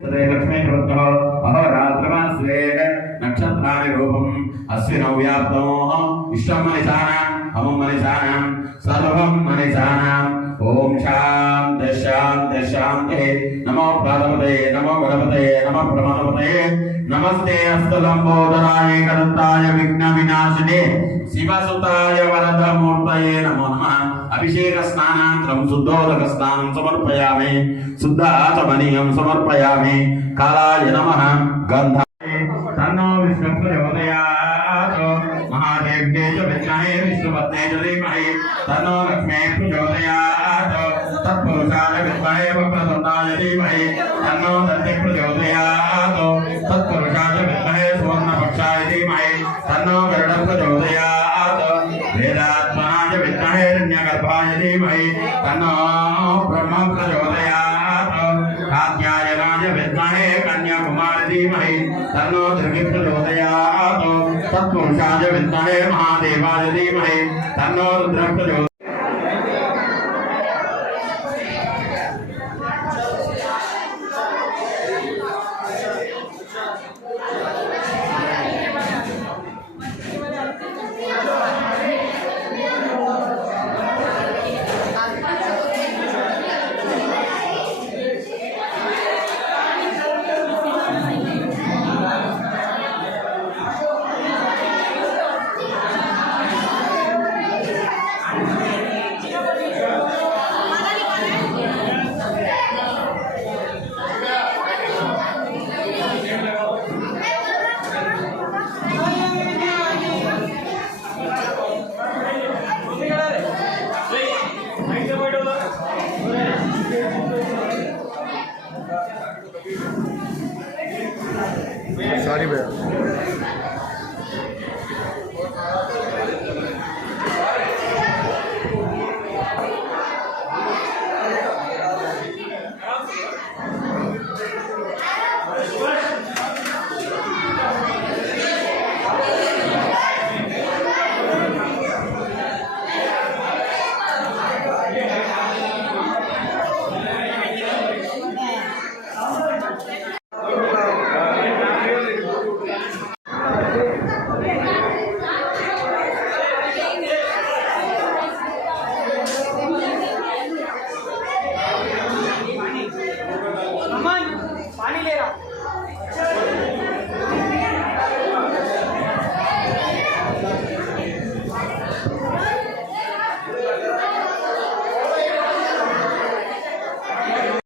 लक्ष्मी अहोरात्रमास्वे नक्षत्राणि रूपम् अश्विनौ व्याप्तम् इष्टं मनिषाणाम् अमुं मनिषाणाम् सर्वं मनिषाणाम् ओम शांति शांति शांति नमो प्रातपतये नमो गणपतये नमो प्रमाणपतये नमस्ते अस्तलंबोदराय गणताय विघ्न विनाशिने शिवसुताय वरदमूर्तये नमो नमः अभिषेक स्नानानन्तरं शुद्धोदक स्नानं समर्पयामि शुद्धाचमनीयं समर्पयामि कालाय नमः गन्धाय तन्नो विष्णु प्रचोदयात् महादेव्ये च विद्महे विष्णुपत्ने च धीमहि तन्नो लक्ष्मी प्रचोदयात् तत्पुरुषाय विद्महे वक्रतुण्डाय धीमहि तन्नो दन्ति प्रचोदयात् तत्पुरुषाय विद्महे सुवर्णपक्षाय धीमहि तन्नो गरुडः प्रचोदयात् वेदात्मनाय विद्महे हिरण्यगर्भाय धीमहि तन्नो ब्रह्म प्रचोदयात् कात्यायनाय विद्महे कन्याकुमारी धीमहि तन्नो दुर्गे प्रचोदयात् तत्पुरुषाय विद्महे महादेवाय धीमहि तन्नो रुद्रः प्रचोदयात् सॉरी भैया।